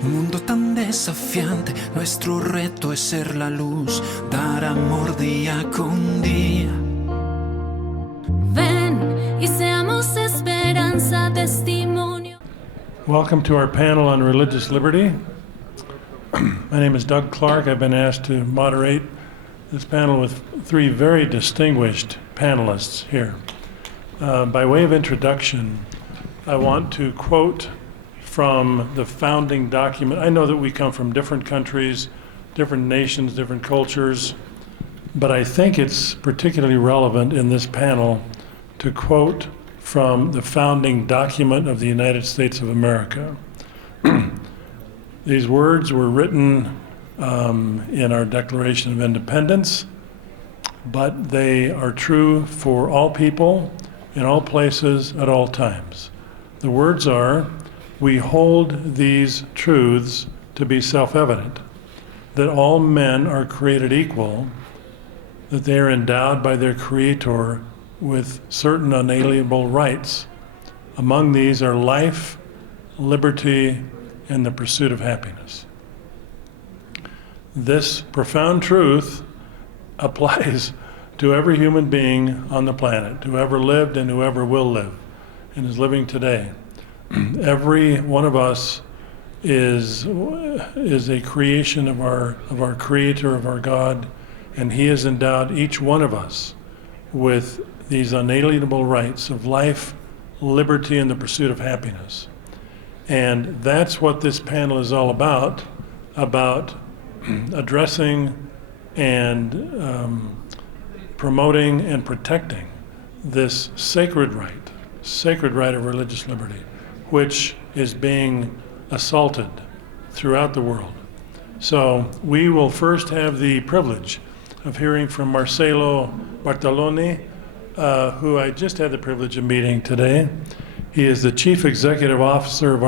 Un mundo tan desafiante, nuestro reto es ser la luz, dar amor día con día. Ven y seamos esperanza, testimonio. Welcome to our panel on religious liberty. My name is Doug Clark. I've been asked to moderate this panel with three very distinguished panelists here. By way of introduction, I want to quote from the founding document. I know that we come from different countries, different nations, different cultures, but I think it's particularly relevant in this panel to quote from the founding document of the United States of America. These words were written in our Declaration of Independence, but they are true for all people, in all places, at all times. The words are, we hold these truths to be self-evident, that all men are created equal, that they are endowed by their Creator with certain unalienable rights. Among these are life, liberty, and the pursuit of happiness. This profound truth applies to every human being on the planet, whoever lived and whoever will live and is living today. Every one of us is a creation of our Creator, of our God, and He has endowed each one of us with these unalienable rights of life, liberty, and the pursuit of happiness. And that's what this panel is all about addressing and promoting and protecting this sacred right of religious liberty, which is being assaulted throughout the world. So we will first have the privilege of hearing from Marcelo Bartoloni, who I just had the privilege of meeting today. He is the Chief Executive Officer of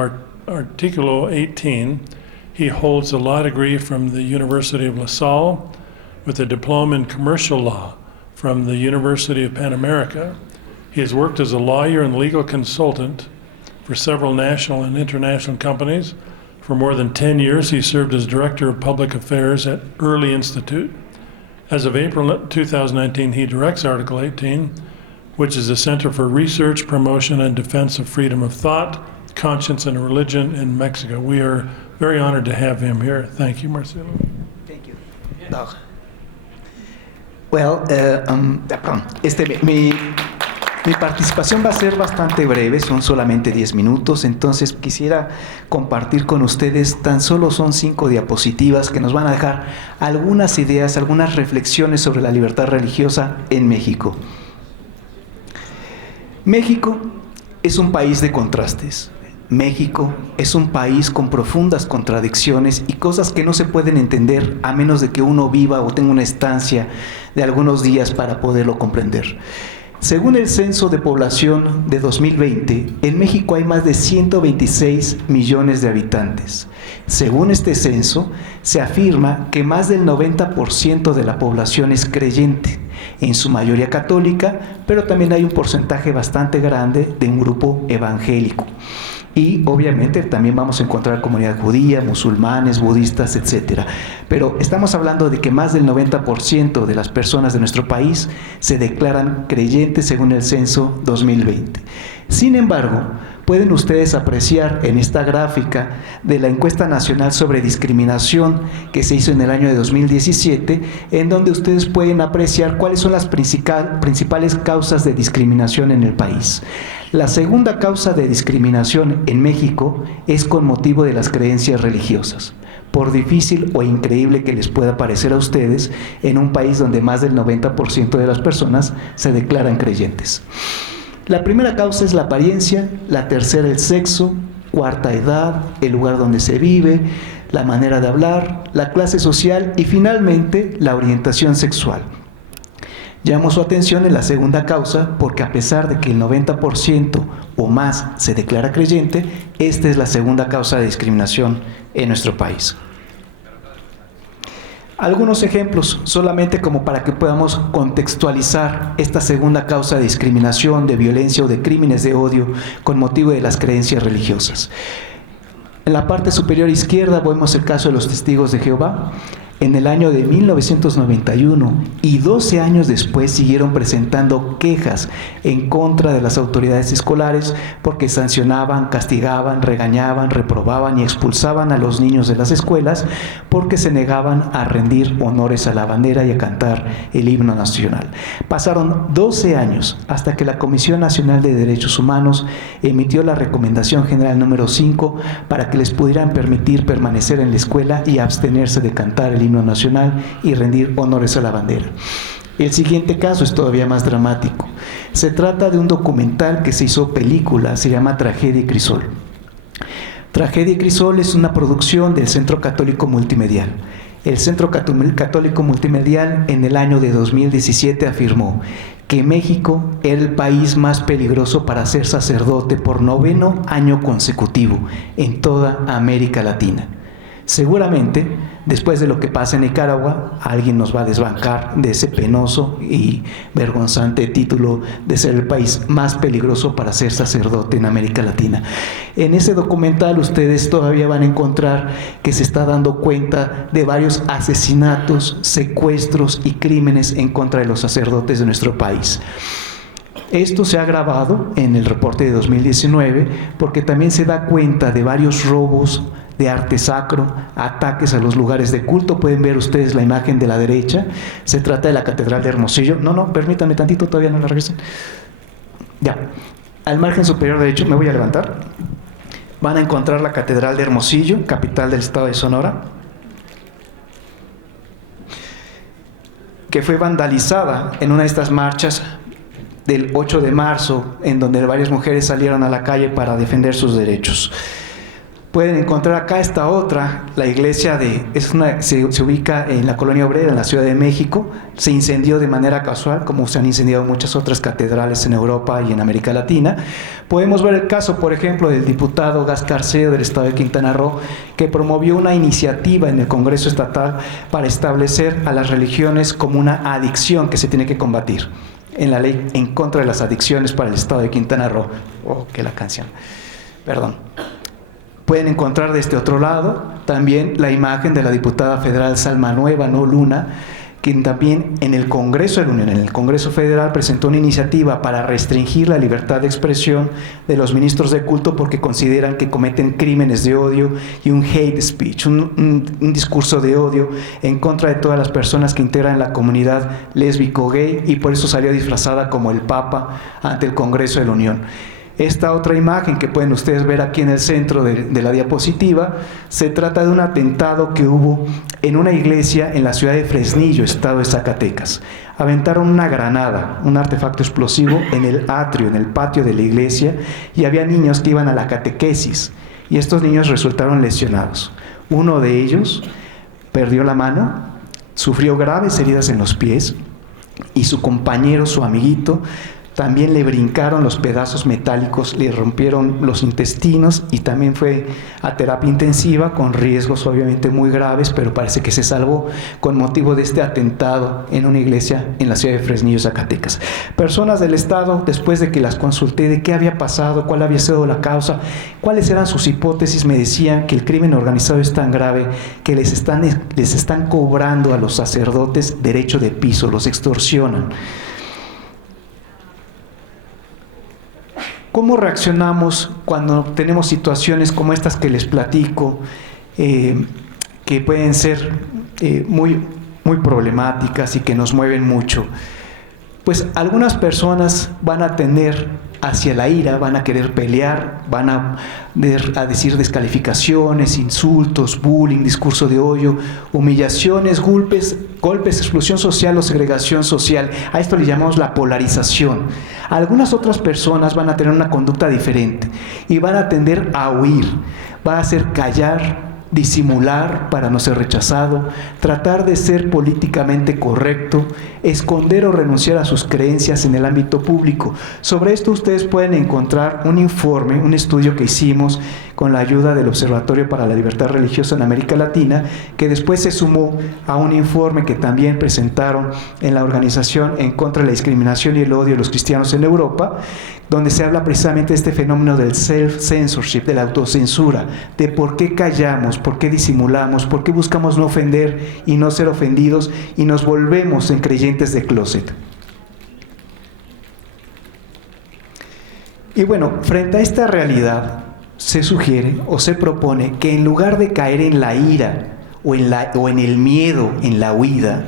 Articulo 18. He holds a law degree from the University of La Salle with a diploma in commercial law from the University of Pan America. He has worked as a lawyer and legal consultant for several national and international companies. For more than 10 years, he served as Director of Public Affairs at Early Institute. As of April 2019, he directs Article 18, which is a center for research, promotion, and defense of freedom of thought, conscience, and religion in Mexico. We are very honored to have him here. Thank you, Marcelo. Thank you. Doug. Well, mi participación va a ser bastante breve, son solamente 10 minutos, entonces quisiera compartir con ustedes, tan solo son 5 diapositivas que nos van a dejar algunas ideas, algunas reflexiones sobre la libertad religiosa en México. México es un país de contrastes. México es un país con profundas contradicciones y cosas que no se pueden entender a menos de que uno viva o tenga una estancia de algunos días para poderlo comprender. Según el Censo de Población de 2020, en México hay más de 126 millones de habitantes. Según este censo, se afirma que más del 90% de la población es creyente, en su mayoría católica, pero también hay un porcentaje bastante grande de un grupo evangélico. Y obviamente también vamos a encontrar comunidad judía, musulmanes, budistas, etc. Pero estamos hablando de que más del 90% de las personas de nuestro país se declaran creyentes según el censo 2020. Sin embargo, pueden ustedes apreciar en esta gráfica de la encuesta nacional sobre discriminación que se hizo en el año de 2017, en donde ustedes pueden apreciar cuáles son las principales causas de discriminación en el país. La segunda causa de discriminación en México es con motivo de las creencias religiosas. Por difícil o increíble que les pueda parecer a ustedes, en un país donde más del 90% de las personas se declaran creyentes. La primera causa es la apariencia, la tercera el sexo, cuarta edad, el lugar donde se vive, la manera de hablar, la clase social y finalmente la orientación sexual. Llamo su atención en la segunda causa porque a pesar de que el 90% o más se declara creyente, esta es la segunda causa de discriminación en nuestro país. Algunos ejemplos, solamente como para que podamos contextualizar esta segunda causa de discriminación, de violencia o de crímenes de odio con motivo de las creencias religiosas. En la parte superior izquierda vemos el caso de los testigos de Jehová. En el año de 1991 y 12 años después siguieron presentando quejas en contra de las autoridades escolares porque sancionaban, castigaban, regañaban, reprobaban y expulsaban a los niños de las escuelas porque se negaban a rendir honores a la bandera y a cantar el himno nacional. Pasaron 12 años hasta que la Comisión Nacional de Derechos Humanos emitió la Recomendación General número 5 para que les pudieran permitir permanecer en la escuela y abstenerse de cantar el himno nacional y rendir honores a la bandera. El siguiente caso es todavía más dramático. Se trata de un documental que se hizo película, se llama Tragedia y Crisol. Tragedia y Crisol es una producción del Centro Católico Multimedial. El Centro Católico Multimedial en el año de 2017 afirmó que México era el país más peligroso para ser sacerdote por 9º año consecutivo en toda América Latina. Seguramente, después de lo que pasa en Nicaragua, alguien nos va a desbancar de ese penoso y vergonzante título de ser el país más peligroso para ser sacerdote en América Latina. En ese documental ustedes todavía van a encontrar que se está dando cuenta de varios asesinatos, secuestros y crímenes en contra de los sacerdotes de nuestro país. Esto se ha grabado en el reporte de 2019 porque también se da cuenta de varios robos de arte sacro, ataques a los lugares de culto. Pueden ver ustedes la imagen de la derecha. Se trata de la Catedral de Hermosillo. No, permítanme tantito, todavía no la regresen. Ya, al margen superior derecho, me voy a levantar. Van a encontrar la Catedral de Hermosillo, capital del estado de Sonora, que fue vandalizada en una de estas marchas del 8 de marzo, en donde varias mujeres salieron a la calle para defender sus derechos. Pueden encontrar acá esta otra, la iglesia se ubica en la Colonia Obrera, en la Ciudad de México. Se incendió de manera casual, como se han incendiado muchas otras catedrales en Europa y en América Latina. Podemos ver el caso, por ejemplo, del diputado Gas Carceo del estado de Quintana Roo, que promovió una iniciativa en el Congreso Estatal para establecer a las religiones como una adicción que se tiene que combatir, en la ley en contra de las adicciones para el estado de Quintana Roo. Oh, que la canción. Perdón. Pueden encontrar de este otro lado también la imagen de la diputada federal Salma Nueva, no Luna, quien también en el Congreso de la Unión, en el Congreso Federal, presentó una iniciativa para restringir la libertad de expresión de los ministros de culto porque consideran que cometen crímenes de odio y un hate speech, un discurso de odio en contra de todas las personas que integran la comunidad lésbico-gay, y por eso salió disfrazada como el Papa ante el Congreso de la Unión. Esta otra imagen que pueden ustedes ver aquí en el centro de la diapositiva, se trata de un atentado que hubo en una iglesia en la ciudad de Fresnillo, estado de Zacatecas. Aventaron una granada, un artefacto explosivo en el atrio, en el patio de la iglesia, y había niños que iban a la catequesis, y estos niños resultaron lesionados. Uno de ellos perdió la mano, sufrió graves heridas en los pies, y su compañero, su amiguito, también le brincaron los pedazos metálicos, le rompieron los intestinos y también fue a terapia intensiva con riesgos obviamente muy graves, pero parece que se salvó con motivo de este atentado en una iglesia en la ciudad de Fresnillo, Zacatecas. Personas del estado, después de que las consulté de qué había pasado, cuál había sido la causa, cuáles eran sus hipótesis, me decían que el crimen organizado es tan grave que les están cobrando a los sacerdotes derecho de piso, los extorsionan. ¿Cómo reaccionamos cuando tenemos situaciones como estas que les platico, que pueden ser muy problemáticas y que nos mueven mucho? Pues algunas personas van a tender hacia la ira, van a querer pelear, van a decir descalificaciones, insultos, bullying, discurso de odio, humillaciones, golpes, exclusión social o segregación social. A esto le llamamos la polarización. Algunas otras personas van a tener una conducta diferente y van a tender a huir, van a hacer callar, disimular para no ser rechazado, tratar de ser políticamente correcto, esconder o renunciar a sus creencias en el ámbito público. Sobre esto ustedes pueden encontrar un informe, un estudio que hicimos con la ayuda del Observatorio para la Libertad Religiosa en América Latina, que después se sumó a un informe que también presentaron en la Organización en contra de la discriminación y el odio de los cristianos en Europa, donde se habla precisamente de este fenómeno del self-censorship, de la autocensura, de por qué callamos, por qué disimulamos, por qué buscamos no ofender y no ser ofendidos y nos volvemos en creyentes de closet. Y bueno, frente a esta realidad, se sugiere o se propone que en lugar de caer en la ira o en el miedo, en la huida,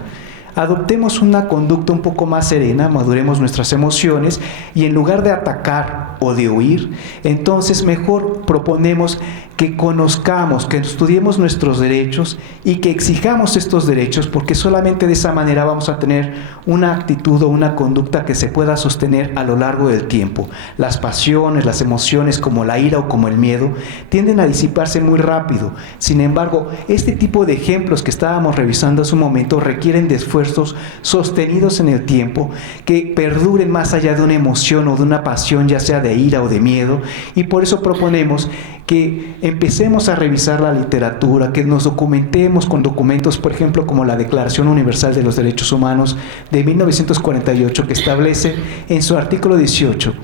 adoptemos una conducta un poco más serena, maduremos nuestras emociones y en lugar de atacar o de huir, entonces mejor proponemos que conozcamos, que estudiemos nuestros derechos y que exijamos estos derechos, porque solamente de esa manera vamos a tener una actitud o una conducta que se pueda sostener a lo largo del tiempo. Las pasiones, las emociones como la ira o como el miedo tienden a disiparse muy rápido. Sin embargo, este tipo de ejemplos que estábamos revisando hace un momento requieren de esfuerzos sostenidos en el tiempo que perduren más allá de una emoción o de una pasión, ya sea de ira o de miedo, y por eso proponemos que empecemos a revisar la literatura, que nos documentemos con documentos, por ejemplo, como la Declaración Universal de los Derechos Humanos de 1948, que establece en su artículo 18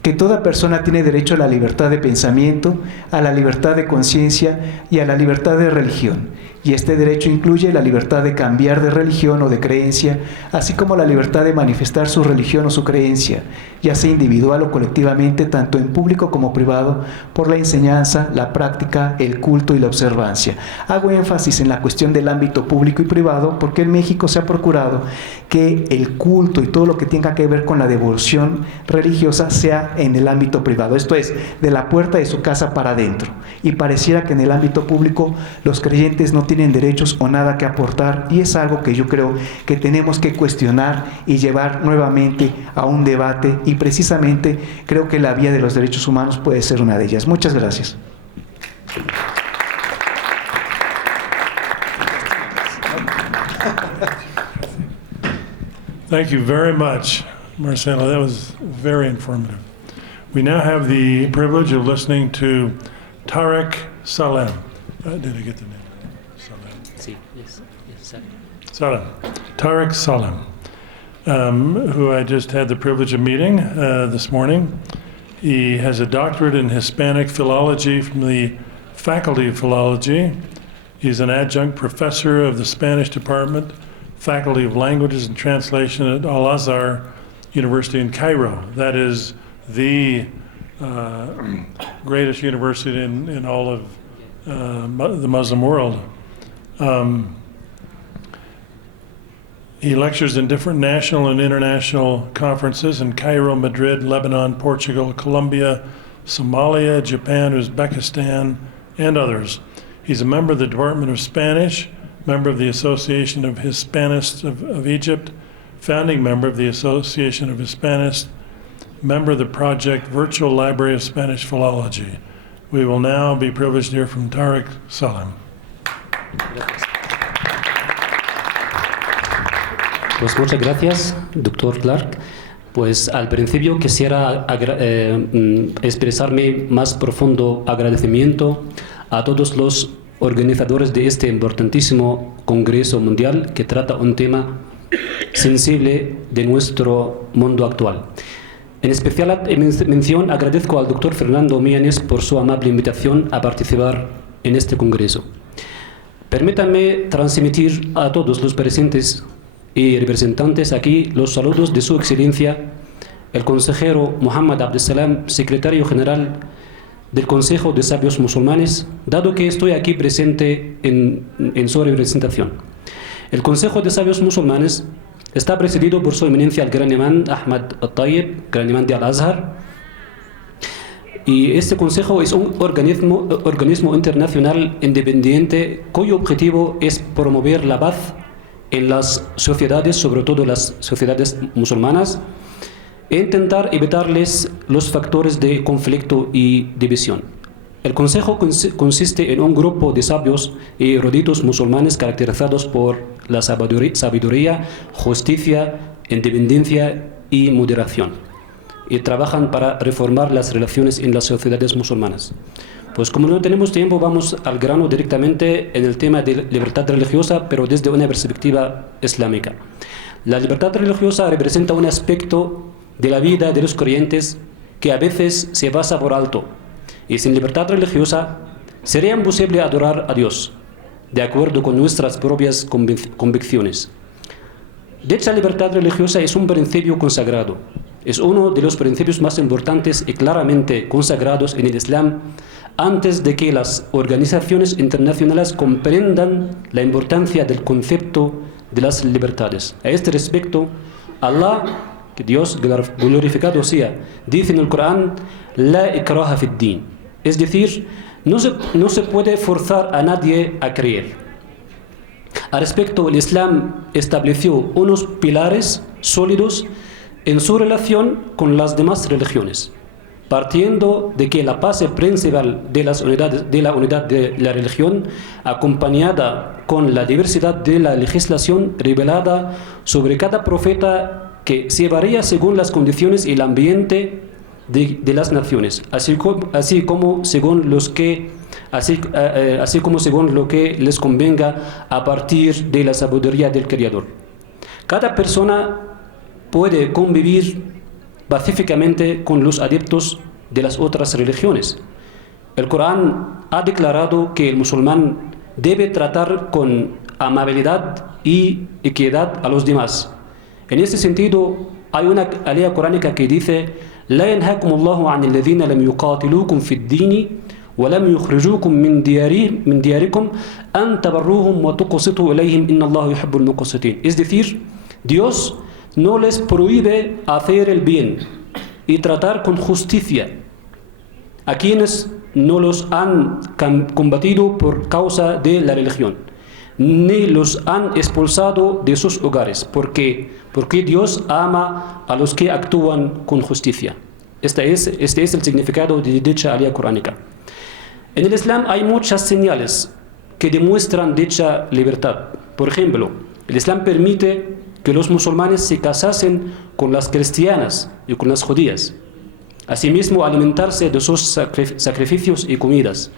que toda persona tiene derecho a la libertad de pensamiento, a la libertad de conciencia y a la libertad de religión. Y este derecho incluye la libertad de cambiar de religión o de creencia, así como la libertad de manifestar su religión o su creencia, ya sea individual o colectivamente, tanto en público como privado, por la enseñanza, la práctica, el culto y la observancia. Hago énfasis en la cuestión del ámbito público y privado porque en México se ha procurado que el culto y todo lo que tenga que ver con la devoción religiosa sea en el ámbito privado, esto es, de la puerta de su casa para adentro. Y pareciera que en el ámbito público los creyentes no tienen derechos o nada que aportar, y es algo que yo creo que tenemos que cuestionar y llevar nuevamente a un debate, y precisamente creo que la vía de los derechos humanos puede ser una de ellas. Muchas gracias. Thank you very much, Marcelo. That was very informative. We now have the privilege of listening to Tarek Salem. Did I get the name? Sí, yes, Salem. Salem. Tarek Salem, who I just had the privilege of meeting this morning. He has a doctorate in Hispanic philology from the Faculty of Philology. He's an adjunct professor of the Spanish Department, Faculty of Languages and Translation at Al-Azhar University in Cairo. That is the greatest university in all of the Muslim world. He lectures in different national and international conferences in Cairo, Madrid, Lebanon, Portugal, Colombia, Somalia, Japan, Uzbekistan, and others. He's a member of the Department of Spanish, member of the Association of Hispanists of Egypt, founding member of the Association of Hispanists, member of the project Virtual Library of Spanish Philology. We will now be privileged to hear from Tarek Salem. Pues muchas gracias, doctor Clark. Pues al principio quisiera expresarme más profundo agradecimiento a todos los organizadores de este importantísimo Congreso Mundial que trata un tema sensible de nuestro mundo actual. En especial mención agradezco al doctor Fernando Mianes por su amable invitación a participar en este Congreso. Permítanme transmitir a todos los presentes y representantes aquí los saludos de su excelencia, el consejero Muhammad Abdesalam, secretario general del Consejo de Sabios Musulmanes, dado que estoy aquí presente en su representación. El Consejo de Sabios Musulmanes está presidido por su eminencia el gran imán Ahmad Al-Tayyib, gran imán de Al-Azhar, y este consejo es un organismo internacional independiente cuyo objetivo es promover la paz en las sociedades, sobre todo las sociedades musulmanas, e intentar evitarles los factores de conflicto y división. El consejo consiste en un grupo de sabios y eruditos musulmanes caracterizados por la sabiduría, justicia, independencia y moderación, y trabajan para reformar las relaciones en las sociedades musulmanas. Pues como no tenemos tiempo, vamos al grano directamente en el tema de libertad religiosa, pero desde una perspectiva islámica. La libertad religiosa representa un aspecto de la vida de los creyentes que a veces se pasa por alto. Y sin libertad religiosa sería imposible adorar a Dios, de acuerdo con nuestras propias convicciones. Dicha libertad religiosa es un principio consagrado. Es uno de los principios más importantes y claramente consagrados en el Islam antes de que las organizaciones internacionales comprendan la importancia del concepto de las libertades. A este respecto, Allah, que Dios glorificado sea, dice en el Corán: La ikraha fid din, es decir, no se puede forzar a nadie a creer. Al respecto, el Islam estableció unos pilares sólidos en su relación con las demás religiones, partiendo de que la base principal de la unidad de la religión, acompañada con la diversidad de la legislación revelada sobre cada profeta, que se varía según las condiciones y el ambiente de las naciones, así como según lo que les convenga a partir de la sabiduría del Creador. Cada persona puede convivir pacíficamente con los adeptos de las otras religiones. El Corán ha declarado que el musulmán debe tratar con amabilidad y equidad a los demás. En ese sentido, hay una alea coránica que dice: La yanhakumullahu anil ladhina lam yuqatilukum fid dini wa lam yukhrijukum min diyarikum an tabarruhum wa tuqsitu ilayhim innallaha yuhibbul muqsitin. Es decir, Dios no les prohíbe hacer el bien y tratar con justicia a quienes no los han combatido por causa de la religión, ni los han expulsado de sus hogares, porque Dios ama a los que actúan con justicia. Este es el significado de dicha alía coránica. En el Islam hay muchas señales que demuestran dicha libertad. Por ejemplo, el Islam permite que los musulmanes se casasen con las cristianas y con las judías. Asimismo, alimentarse de sus sacrificios y comidas.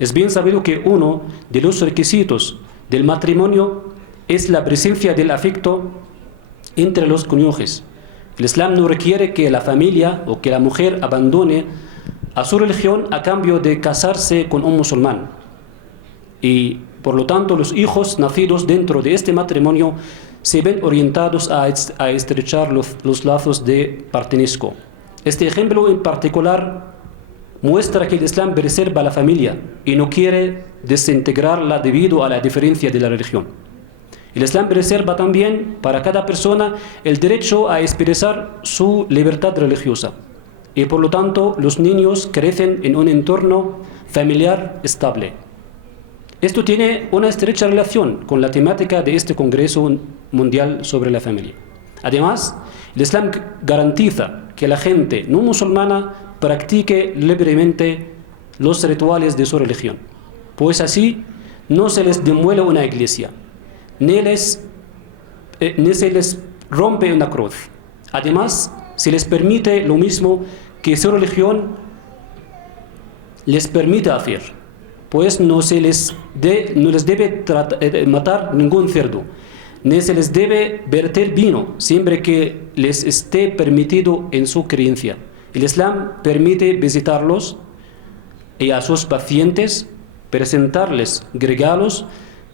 Es bien sabido que uno de los requisitos del matrimonio es la presencia del afecto entre los cónyuges. El Islam no requiere que la familia o que la mujer abandone a su religión a cambio de casarse con un musulmán. Y por lo tanto, los hijos nacidos dentro de este matrimonio se ven orientados a estrechar los lazos de parentesco. Este ejemplo en particular muestra que el Islam preserva la familia y no quiere desintegrarla debido a la diferencia de la religión. El Islam preserva también para cada persona el derecho a expresar su libertad religiosa y por lo tanto los niños crecen en un entorno familiar estable. Esto tiene una estrecha relación con la temática de este Congreso Mundial sobre la Familia. Además, el Islam garantiza que la gente no musulmana practique libremente los rituales de su religión, pues así no se les demuele una iglesia, ni se les rompe una cruz. Además, se les permite lo mismo que su religión les permite hacer, pues no les debe matar ningún cerdo, ni se les debe verter vino, siempre que les esté permitido en su creencia. El Islam permite visitarlos y a sus pacientes, presentarles regalos,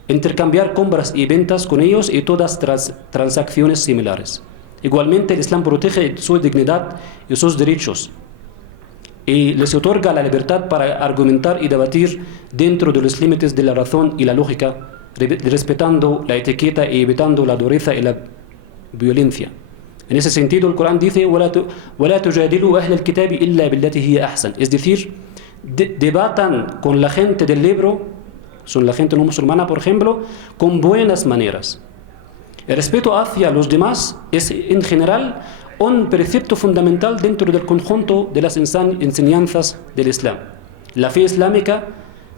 intercambiar compras y ventas con ellos y todas transacciones similares. Igualmente, el Islam protege su dignidad y sus derechos y les otorga la libertad para argumentar y debatir dentro de los límites de la razón y la lógica, respetando la etiqueta y evitando la dureza y la violencia. En ese sentido, el Corán dice: وَلَا تُجَادِلُوا أَهْلَ الْكِتَابِ إِلَّا بِالَّتِي هِيَ أَحْسَنُ. Es decir, debatan con la gente del libro, son la gente no musulmana, por ejemplo, con buenas maneras. El respeto hacia los demás es, en general, un precepto fundamental dentro del conjunto de las enseñanzas del Islam. La fe islámica,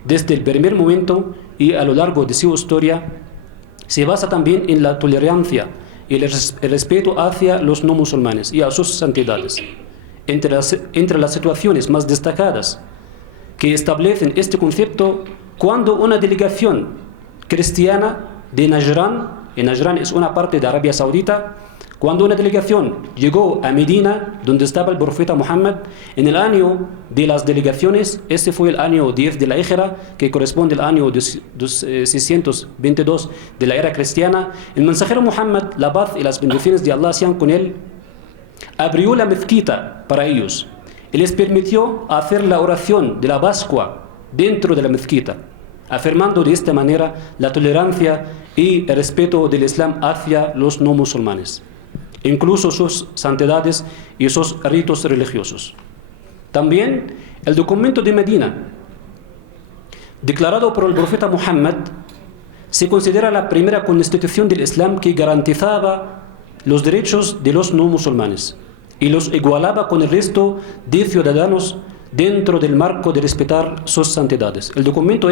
desde el primer momento y a lo largo de su historia, se basa también en la tolerancia y el respeto hacia los no musulmanes y a sus santidades. Entre las situaciones más destacadas que establecen este concepto cuando una delegación cristiana de Najrán, y Najrán es una parte de Arabia Saudita, cuando una delegación llegó a Medina, donde estaba el profeta Muhammad, en el año de las delegaciones, este fue el año 10 de la Hijra, que corresponde al año 622 de la era cristiana, el mensajero Muhammad, la paz y las bendiciones de Allah sean con él, abrió la mezquita para ellos y les permitió hacer la oración de la Pascua dentro de la mezquita, afirmando de esta manera la tolerancia y el respeto del Islam hacia los no musulmanes, incluso sus santidades y sus ritos religiosos. También el documento de Medina, declarado por el profeta Muhammad, se considera la primera constitución del Islam que garantizaba los derechos de los no musulmanes y los igualaba con el resto de ciudadanos dentro del marco de respetar sus santidades. El documento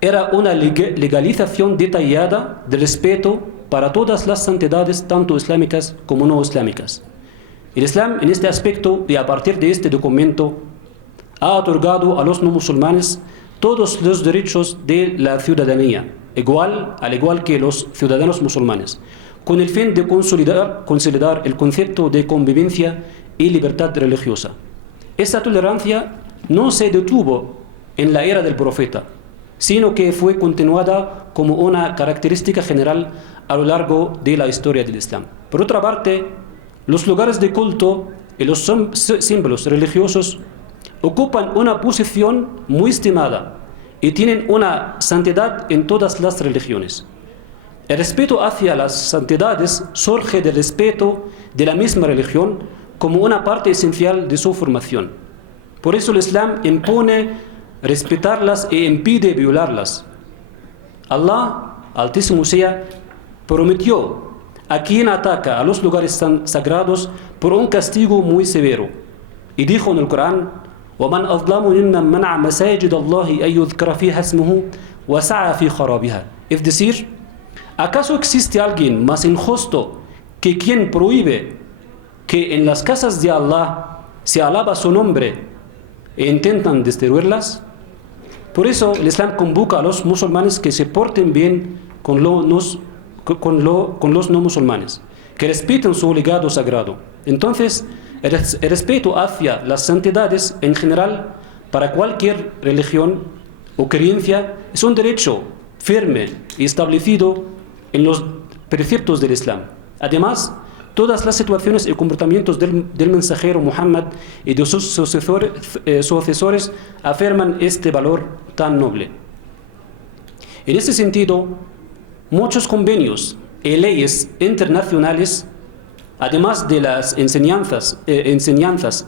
era una legalización detallada de respeto para todas las santidades, tanto islámicas como no islámicas. El Islam en este aspecto y a partir de este documento ha otorgado a los no musulmanes todos los derechos de la ciudadanía, al igual que los ciudadanos musulmanes, con el fin de consolidar el concepto de convivencia y libertad religiosa. Esta tolerancia no se detuvo en la era del profeta, sino que fue continuada como una característica general a lo largo de la historia del Islam. Por otra parte, los lugares de culto y los símbolos religiosos ocupan una posición muy estimada y tienen una santidad en todas las religiones. El respeto hacia las santidades surge del respeto de la misma religión como una parte esencial de su formación. Por eso el Islam impone respetarlas e impide violarlas. Allah, Altísimo sea, prometió a quien ataca a los lugares sagrados por un castigo muy severo. Y dijo en el Corán: وَمَنْ أَظْلَمُ مِمَّنْ مَنَعَ مَسَاجِدَ اللَّهِ أَن يُذْكَرَ فِيهَا اسْمُهُ وَسَعَى فِي خَرَابِهَا. Es decir, ¿acaso existe alguien más injusto que quien prohíbe que en las casas de Allah se alaba su nombre e intentan destruirlas? Por eso el Islam convoca a los musulmanes que se porten bien con los no musulmanes, que respeten su legado sagrado. Entonces, el respeto hacia las santidades en general para cualquier religión o creencia es un derecho firme y establecido en los preceptos del Islam. Además, todas las situaciones y comportamientos del mensajero Muhammad y de sus sucesores afirman este valor tan noble. En este sentido, muchos convenios y leyes internacionales, además de las enseñanzas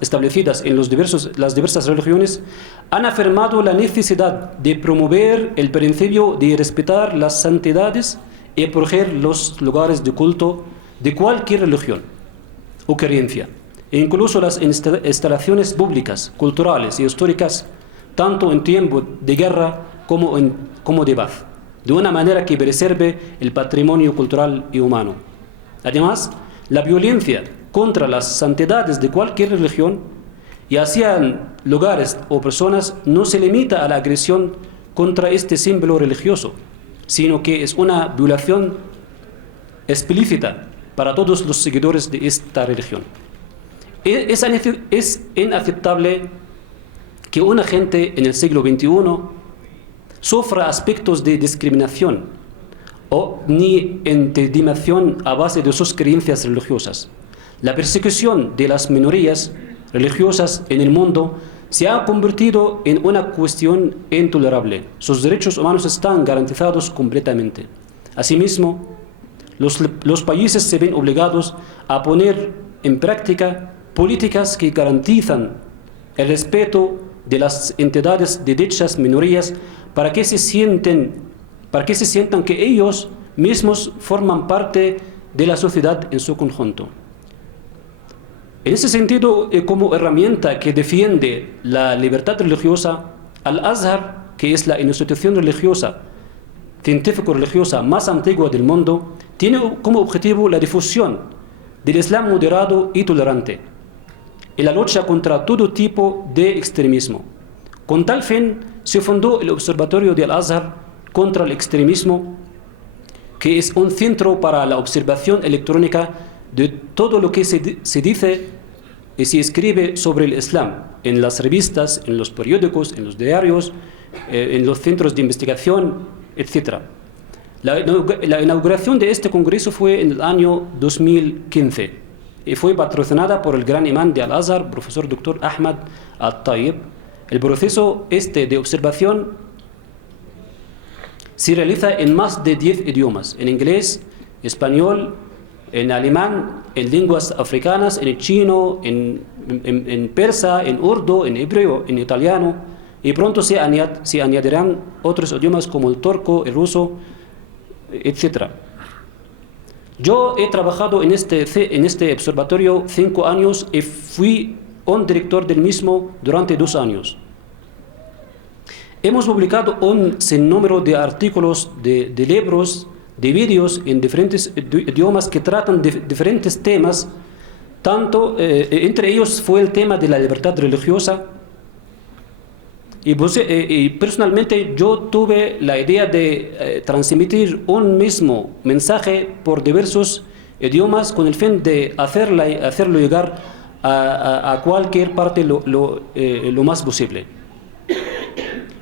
establecidas en las diversas religiones, han afirmado la necesidad de promover el principio de respetar las santidades y proteger los lugares de culto de cualquier religión o creencia, e incluso las instalaciones públicas, culturales y históricas, tanto en tiempo de guerra como de paz, de una manera que preserve el patrimonio cultural y humano. Además, la violencia contra las santidades de cualquier religión y hacia lugares o personas no se limita a la agresión contra este símbolo religioso, sino que es una violación explícita para todos los seguidores de esta religión. Es inaceptable que una gente en el siglo XXI sufra aspectos de discriminación ni intimidación a base de sus creencias religiosas. La persecución de las minorías religiosas en el mundo se ha convertido en una cuestión intolerable. Sus derechos humanos están garantizados completamente. Asimismo, los países se ven obligados a poner en práctica políticas que garantizan el respeto de las entidades de dichas minorías para que se sientan que ellos mismos forman parte de la sociedad en su conjunto. En ese sentido, como herramienta que defiende la libertad religiosa, Al-Azhar, que es la institución religiosa, científico-religiosa más antigua del mundo, tiene como objetivo la difusión del Islam moderado y tolerante y la lucha contra todo tipo de extremismo, Con tal fin se fundó el Observatorio de Al-Azhar contra el extremismo, que es un centro para la observación electrónica de todo lo que se dice y se escribe sobre el Islam en las revistas, en los periódicos, en los diarios, en los centros de investigación, etc. La inauguración de este congreso fue en el año 2015 y fue patrocinada por el gran imán de Al-Azhar, profesor Dr. Ahmad Al-Tayyib. El proceso de observación se realiza en más de 10 idiomas, en inglés, español, en alemán, en lenguas africanas, en chino, en persa, en urdu, en hebreo, en italiano, y pronto se añadirán otros idiomas como el turco, el ruso, etc. Yo he trabajado en este observatorio 5 años y fui un director del mismo durante 2 años. Hemos publicado un sinnúmero de artículos, de libros, de vídeos en diferentes idiomas que tratan de diferentes temas, entre ellos fue el tema de la libertad religiosa. Y personalmente yo tuve la idea de transmitir un mismo mensaje por diversos idiomas con el fin de hacerlo llegar a cualquier parte lo más posible.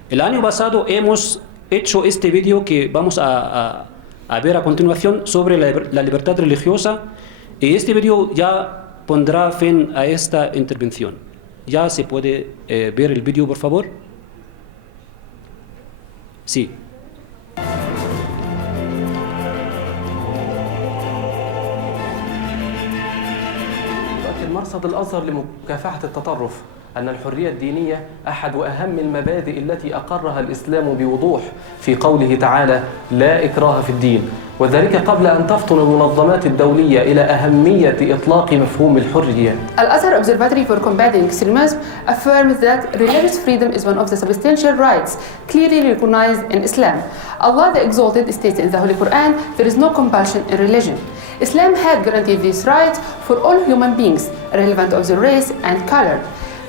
El año pasado hemos hecho este vídeo que vamos a ver a continuación sobre la libertad religiosa, y este vídeo ya pondrá fin a esta intervención. ¿Ya se puede ver el vídeo, por favor? Sí. مرصد الأزهر لمكافحة التطرف أن الحرية الدينية أحد وأهم المبادئ التي أقرها الإسلام بوضوح في قوله تعالى لا إكراه في الدين، وذلك قبل أن تفطن المنظمات الدولية إلى أهمية إطلاق مفهوم الحرية. Al-Azhar Observatory for Combating Extremism affirms that religious freedom is one of the substantial rights clearly recognized in Islam. Allah the Exalted states in the Holy Quran, there is no compulsion in religion. Islam had guaranteed these rights for all human beings, irrelevant of their race and color.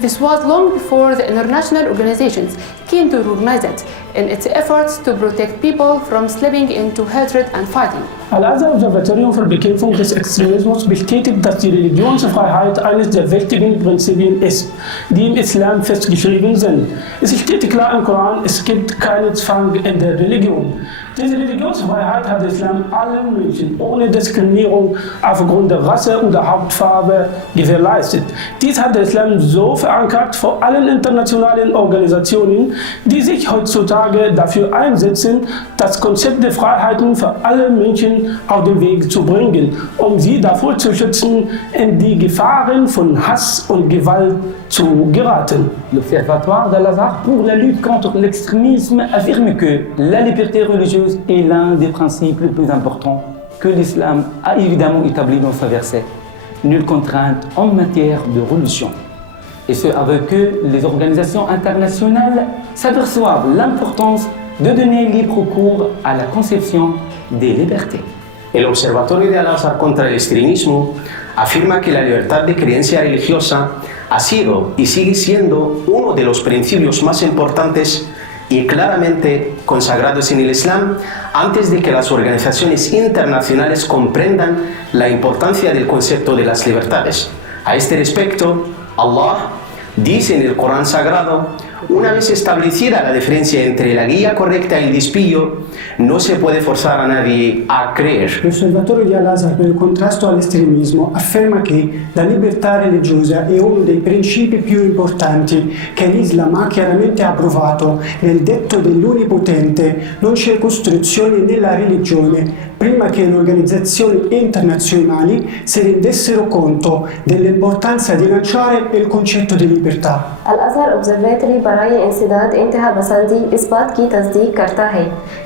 This was long before the international organizations came to recognize it in its efforts to protect people from slipping into hatred and fighting. Al-Azhar Observatorium für Bekämpfung des Extremismus bestätigt, dass die Religionsfreiheit eines der wichtigen Prinzipien ist, die im Islam festgeschrieben sind. Es steht klar im Koran, es gibt keinen Zwang in der Religion. Diese Religionsfreiheit hat Islam allen Menschen ohne Diskriminierung aufgrund der Rasse oder Hautfarbe gewährleistet. Dies hat der Islam so verankert vor allen internationalen Organisationen, die sich heutzutage dafür einsetzen, das Konzept der Freiheiten für alle Menschen auf den Weg zu bringen, um sie davor zu schützen, in die Gefahren von Hass und Gewalt zu geraten. L'Observatoire d'Al-Azhar pour la lutte contre l'extrémisme affirme que la liberté religieuse est l'un des principes les plus importants que l'islam a évidemment établi dans ses versets. Nulle contrainte en matière de religion. Et ce, avec que les organisations internationales s'aperçoivent l'importance de donner libre cours à la conception des libertés. El Observatorio de Al-Azhar contra el Extremismo afirma que la libertad de creencia religiosa ha sido y sigue siendo uno de los principios más importantes y claramente consagrados en el Islam antes de que las organizaciones internacionales comprendan la importancia del concepto de las libertades. A este respecto, Allah dice en el Corán Sagrado: una vez establecida la diferencia entre la guía correcta y el desvío, no se puede forzar a nadie a creer. L'Osservatorio di Al-Azhar per il contrasto all'estremismo afferma che la libertà religiosa è uno dei principi più importanti che l'Islam ha chiaramente approvato nel detto dell'Onnipotente: non c'è costruzione nella religione prima che le organizzazioni internazionali si rendessero conto dell'importanza di lanciare il concetto di libertà. Al-Azhar Observatory برای انسداد انتہا پسندی اس بات کی تصدیق کرتا ہے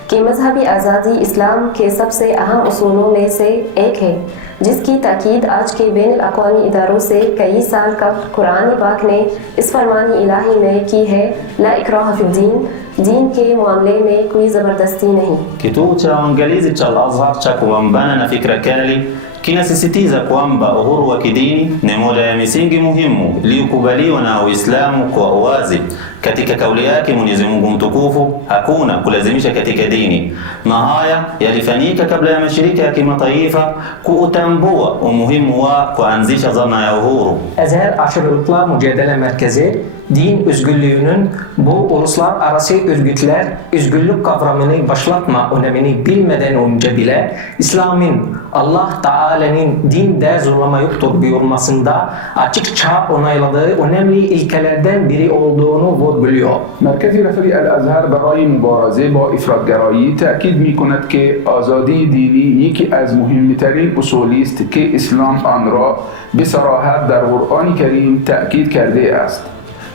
کہ مذہبی آزادی اسلام کے سب سے اہم اصولوں میں سے ایک ہے، جس کی تاکید آج کے بین الاقوامی اداروں سے کئی سال قبل قرآن پاک نے اس فرمان الہی میں کی ہے: لا اکراہ فی الدین، دین کے معاملے میں کوئی زبردستی نہیں. Kituo cha uangalizi cha Al-Azhar cha kupambana na fikra kali kinasisitiza kwamba uhuru wa kidini ni moja ya misingi muhimu iliyokubaliwa na Uislamu kwa uwazi katika kauli yake Mwenyezi Mungu mtukufu hakuna kulazimisha katika dini, na haya yalifanyika kabla ya mashirika ya kimataifa kuutambua umuhimu wa kuanzisha dhana ya uhuru. Azhar Aşırılıklar Mücadele Merkezi, din özgürlüğünün bu uluslararası örgütler özgürlük kavramını başlatma önemini bilmeden önce bile İslam'ın Allah Teala'nın dinde zorlama yoktur buyurmasında açıkça onayladığı önemli ilkelerden biri olduğunu vurguluyor. مرکزی رفری الازهر برای مبارزه با افراطگرایی تأکید می‌کند که آزادی دینی یکی از مهمترین اصولی است که اسلام آن را به صراحت در قرآن کریم تأکید کرده است.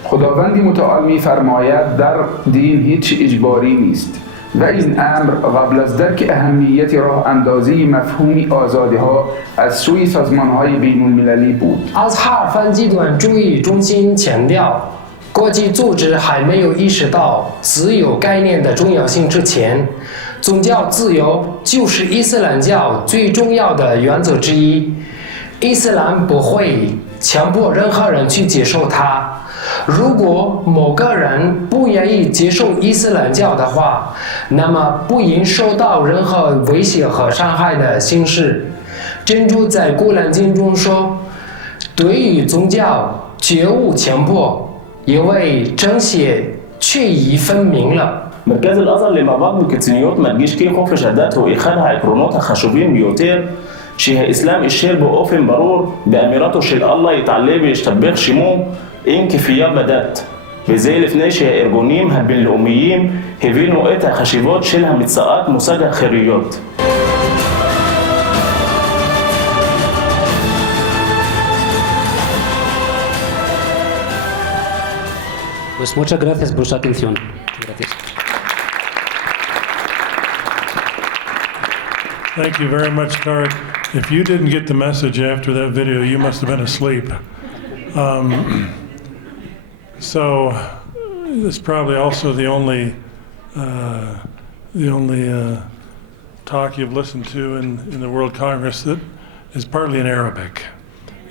خداوند متعال می‌فرماید در دین هیچ اجباری نیست و این امر قبل از درک اهمیت راه اندازی مفهوم آزادی‌ها از سوی سازمان‌های بین‌المللی بود. 阿兹哈尔分阶段注意中心强调，国际组织还没有意识到自由概念的重要性之前，宗教自由就是伊斯兰教最重要的原则之一。伊斯兰不会强迫任何人去接受它。如果某个人不愿意接受伊斯兰教的话，那么不应受到任何威胁和伤害的形式。真主在古兰经中说：“对于宗教绝无强迫。” 因为正邪确已分明了。 مركز الازهر למאבק בקיצוניות מדגיש כי חופש הדת הוא אחד העקרונות החשובים ביותר שהאסלאם אישר באופן ברור באמירתו של אללה יתעלה וישתבח שמו עם כפייה בדת, וזה לפני שהארגונים הבינלאומיים הבינו את החשיבות של המצאת מושג החירויות. Pues muchas gracias por su atención. Gracias. Thank you very much, Tarek. If you didn't get the message after that video, you must have been asleep. So it's probably also the only talk you've listened to in the World Congress that is partly in Arabic.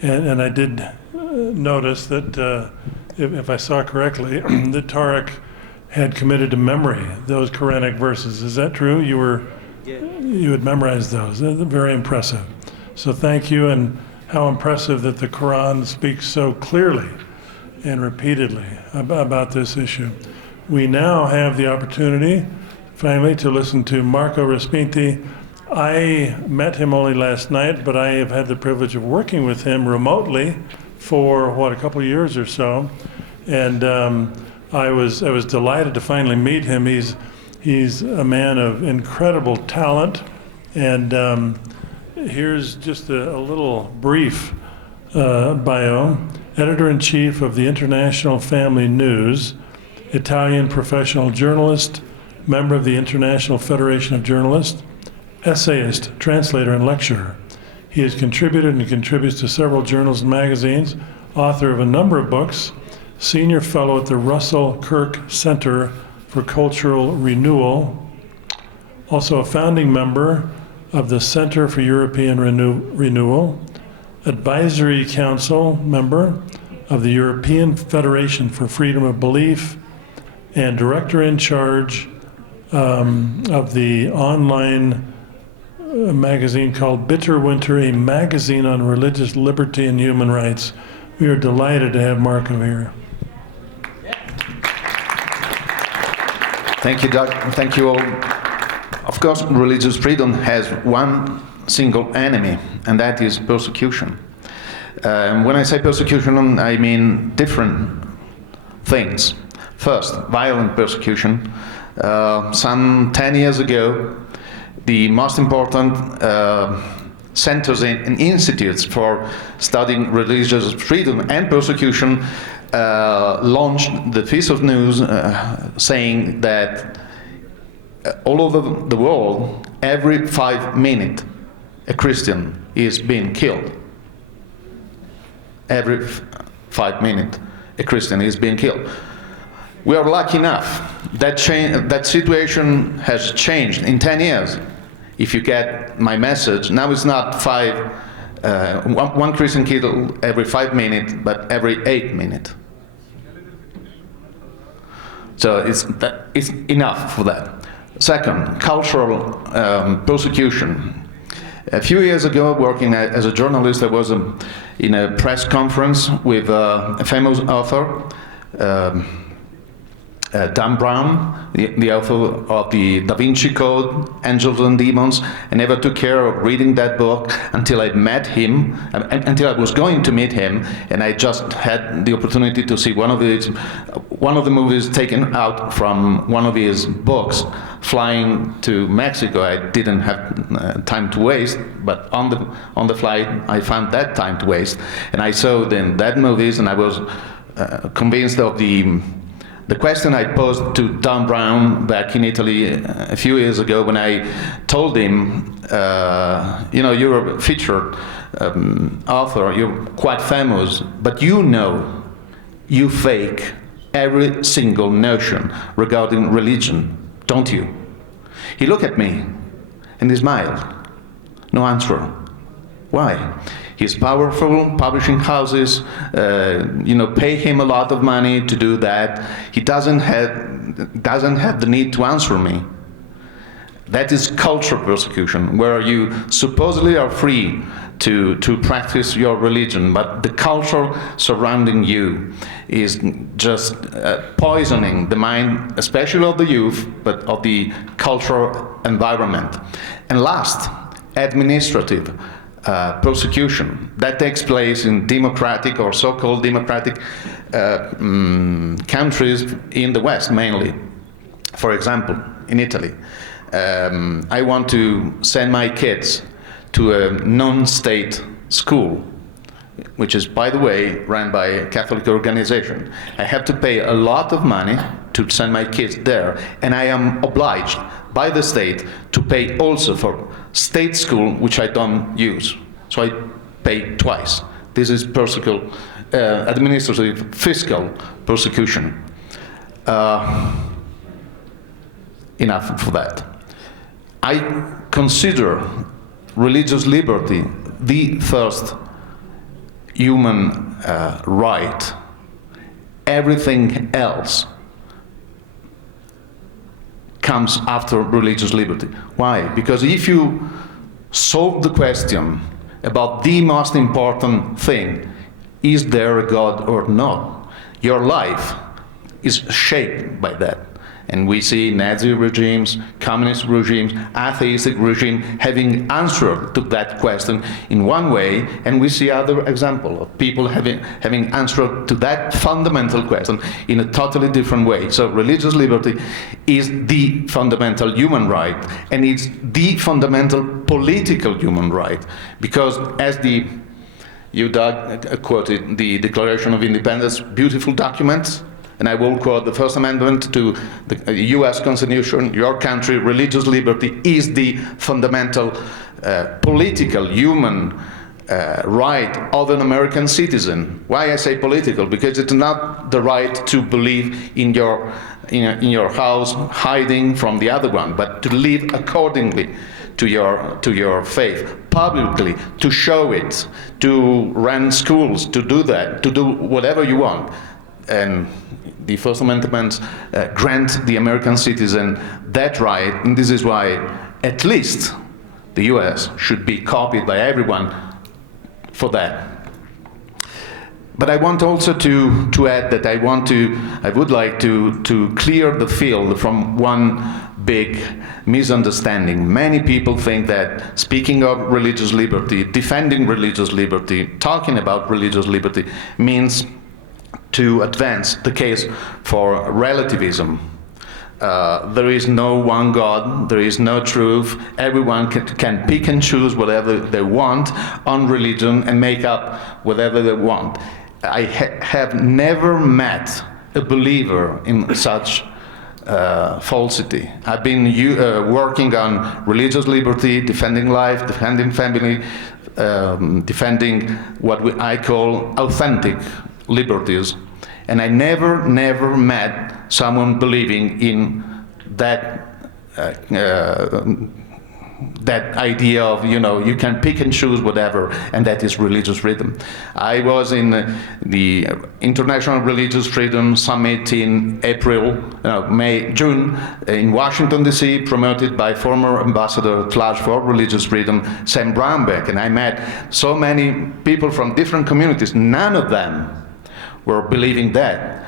And I did notice that if I saw correctly, that Tarek had committed to memory those Quranic verses. Is that true? You had memorized those. They're very impressive. So thank you, and how impressive that the Quran speaks so clearly and repeatedly about this issue. We now have the opportunity, finally, to listen to Marco Respinti. I met him only last night, but I have had the privilege of working with him remotely for, a couple of years or so. And I was delighted to finally meet him. He's a man of incredible talent. And here's just a little brief bio. Editor-in-Chief of the International Family News, Italian professional journalist, member of the International Federation of Journalists, essayist, translator, and lecturer. He has contributed and contributes to several journals and magazines, author of a number of books, senior fellow at the Russell Kirk Center for Cultural Renewal, also a founding member of the Center for European Renewal, Advisory Council member of the European Federation for Freedom of Belief, and director in charge of the online magazine called Bitter Winter, a magazine on religious liberty and human rights. We are delighted to have Marco here. Thank you, Doug. Thank you all. Of course, religious freedom has one single enemy, and that is persecution. When I say persecution, I mean different things. First, violent persecution. Some 10 years ago, the most important centers and institutes for studying religious freedom and persecution launched the piece of news saying that all over the world, every 5 minutes, a Christian is being killed. Every 5 minutes, a Christian is being killed. We are lucky enough that that situation has changed in 10 years. If you get my message, now it's not one Christian killed every 5 minutes, but every 8 minutes. So it's enough for that. Second, cultural persecution. A few years ago, working as a journalist, I was in a press conference with a famous author, Dan Brown, the author of the Da Vinci Code, Angels and Demons. I never took care of reading that book until I met him, until I was going to meet him, and I just had the opportunity to see one of the movies taken out from one of his books, Flying to Mexico. I didn't have time to waste, but on the flight I found that time to waste, and I saw then that movies, and I was convinced of the question I posed to Dan Brown back in Italy a few years ago when I told him, you're a featured author, you're quite famous, but you fake every single notion regarding religion, don't you? He looked at me and he smiled. No answer. Why? He's powerful, publishing houses, pay him a lot of money to do that. He doesn't have the need to answer me. That is cultural persecution, where you supposedly are free to practice your religion, but the culture surrounding you is just poisoning the mind, especially of the youth, but of the cultural environment. And last, administrative persecution. That takes place in democratic or so-called democratic countries in the West mainly. For example, in Italy, I want to send my kids to a non-state school, which is, by the way, run by a Catholic organization. I have to pay a lot of money to send my kids there, and I am obliged by the state to pay also for state school, which I don't use. So I pay twice. This is administrative fiscal persecution. Enough for that. I consider religious liberty the first human right. Everything else comes after religious liberty. Why? Because if you solve the question about the most important thing, is there a God or not, your life is shaped by that. And we see Nazi regimes, communist regimes, atheistic regimes having answered to that question in one way, and we see other examples of people having answered to that fundamental question in a totally different way. So religious liberty is the fundamental human right, and it's the fundamental political human right, because as you, Doug, quoted the Declaration of Independence, beautiful documents. And I will quote the First Amendment to the U.S. Constitution, your country, religious liberty is the fundamental political human right of an American citizen. Why I say political? Because it's not the right to believe in your house, hiding from the other one, but to live accordingly to your faith, publicly, to show it, to run schools, to do that, to do whatever you want. And the First Amendment grant the American citizen that right, and this is why at least the US should be copied by everyone for that. But I want also to add that I would like to clear the field from one big misunderstanding. Many people think that speaking of religious liberty, defending religious liberty, talking about religious liberty means to advance the case for relativism. There is no one God, there is no truth, everyone can pick and choose whatever they want on religion and make up whatever they want. I have never met a believer in such falsity. I've been working on religious liberty, defending life, defending family, defending what I call authentic liberties, and I never met someone believing in that that idea of, you can pick and choose whatever, and that is religious freedom. I was in the International Religious Freedom Summit in June in Washington, D.C., promoted by former Ambassador at Large for Religious Freedom, Sam Brownback, and I met so many people from different communities. None of them were believing that.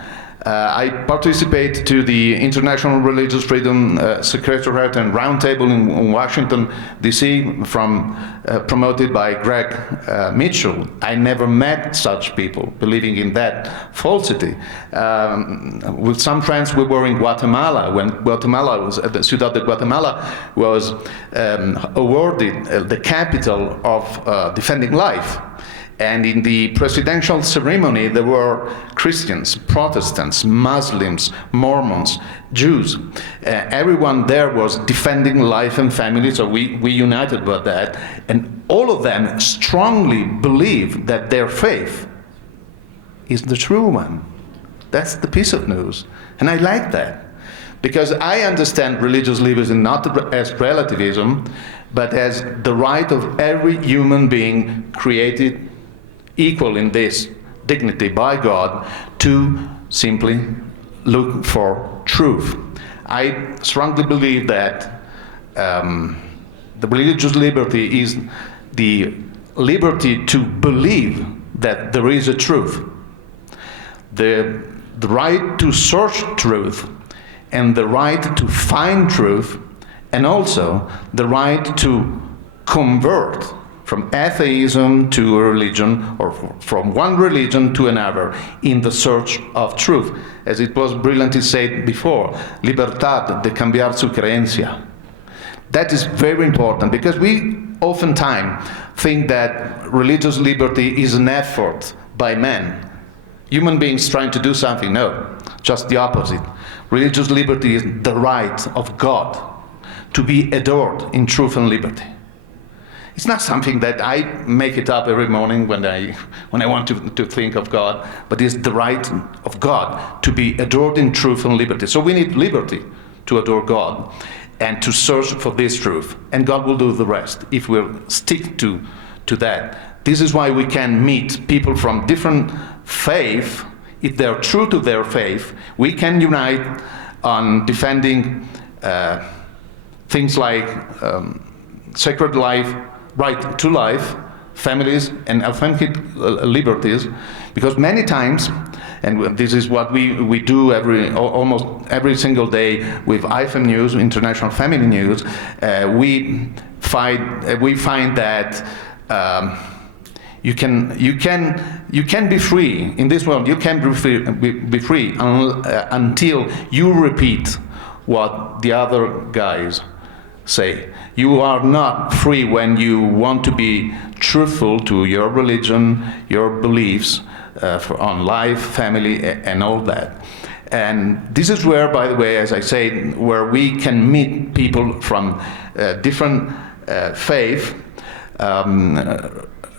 I participate to the International Religious Freedom Secretariat and Roundtable in Washington, D.C., promoted by Greg Mitchell. I never met such people believing in that falsity. With some friends, we were in Guatemala when Ciudad de Guatemala was awarded the capital of defending life. And in the presidential ceremony, there were Christians, Protestants, Muslims, Mormons, Jews. Everyone there was defending life and family, so we united about that. And all of them strongly believe that their faith is the true one. That's the piece of news. And I like that. Because I understand religious liberty not as relativism, but as the right of every human being created equal in this dignity by God to simply look for truth. I strongly believe that the religious liberty is the liberty to believe that there is a truth, the right to search truth, and the right to find truth, and also the right to convert from atheism to a religion, or from one religion to another, in the search of truth. As it was brilliantly said before, libertad de cambiar su creencia. That is very important, because we oftentimes think that religious liberty is an effort by men, human beings trying to do something. No, just the opposite. Religious liberty is the right of God to be adored in truth and liberty. It's not something that I make it up every morning when I want to think of God, but it's the right of God to be adored in truth and liberty. So we need liberty to adore God and to search for this truth, and God will do the rest if we'll stick to that. This is why we can meet people from different faith. If they're true to their faith, we can unite on defending things like sacred life, right to life, families, and authentic liberties, because many times, and this is what we do almost every single day with IFEM News, International Family News, we find that you can be free in this world. You can be free until you repeat what the other guys say. You are not free when you want to be truthful to your religion, your beliefs on life, family, and all that. And this is where, by the way, as I say, where we can meet people from different faith.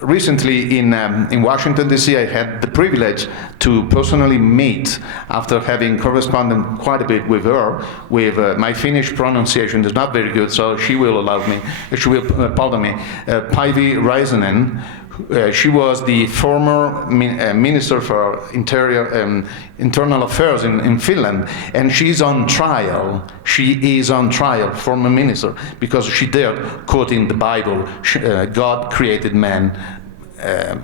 Recently in Washington, D.C., I had the privilege to personally meet, after having corresponded quite a bit with her, with my Finnish pronunciation is not very good, so she will pardon me, Päivi Räisänen. She was the former Minister for Internal Affairs in Finland, and she's on trial. She is on trial, former minister, because she dared quote in the Bible, God created man,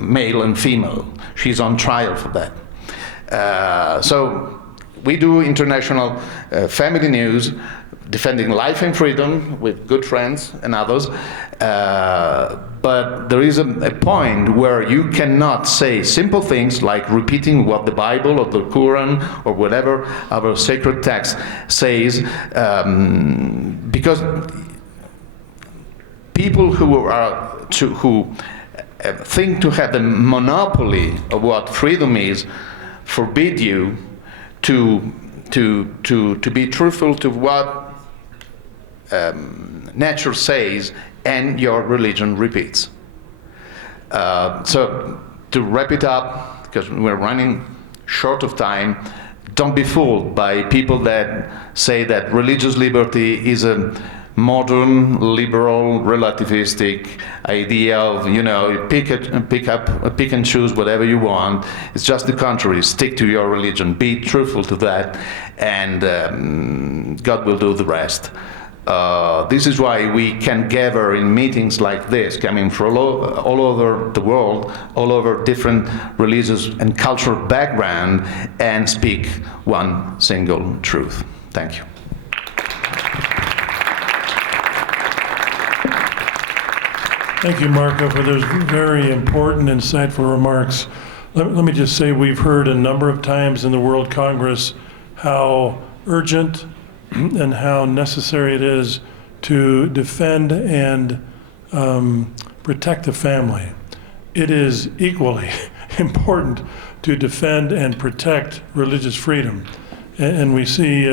male and female. She's on trial for that. So we do international family news, defending life and freedom with good friends and others. But there is a point where you cannot say simple things like repeating what the Bible or the Quran or whatever our sacred text says, because people who think to have the monopoly of what freedom is forbid you to be truthful to what nature says and your religion repeats. So to wrap it up, because we're running short of time, don't be fooled by people that say that religious liberty is a modern, liberal, relativistic idea of, pick and choose whatever you want. It's just the contrary. Stick to your religion. Be truthful to that, and God will do the rest. This is why we can gather in meetings like this, coming from all over the world, all over different religious and cultural background, and speak one single truth. Thank you. Thank you, Marco, for those very important, insightful remarks. Let me just say we've heard a number of times in the World Congress how urgent and how necessary it is to defend and protect the family. It is equally important to defend and protect religious freedom. And we see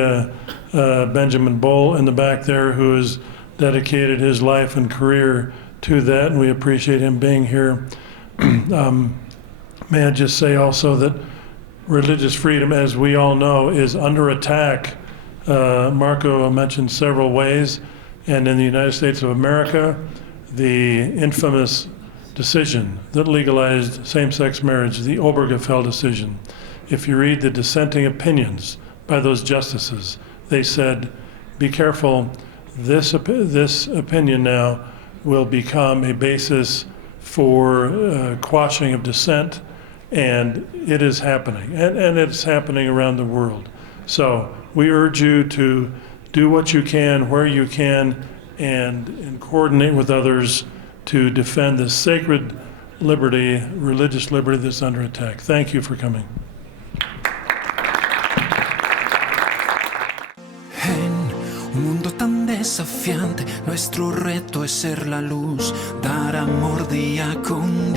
Benjamin Bull in the back there, who has dedicated his life and career to that, and we appreciate him being here. May I just say also that religious freedom, as we all know, is under attack. Marco mentioned several ways, and in the United States of America, the infamous decision that legalized same-sex marriage, the Obergefell decision. If you read the dissenting opinions by those justices, they said, be careful, this opinion now will become a basis for quashing of dissent, and it is happening, and it's happening around the world. So we urge you to do what you can, where you can, and coordinate with others to defend this sacred liberty, religious liberty that's under attack. Thank you for coming. Un mundo tan desafiante, nuestro reto es ser la luz, dar amor día con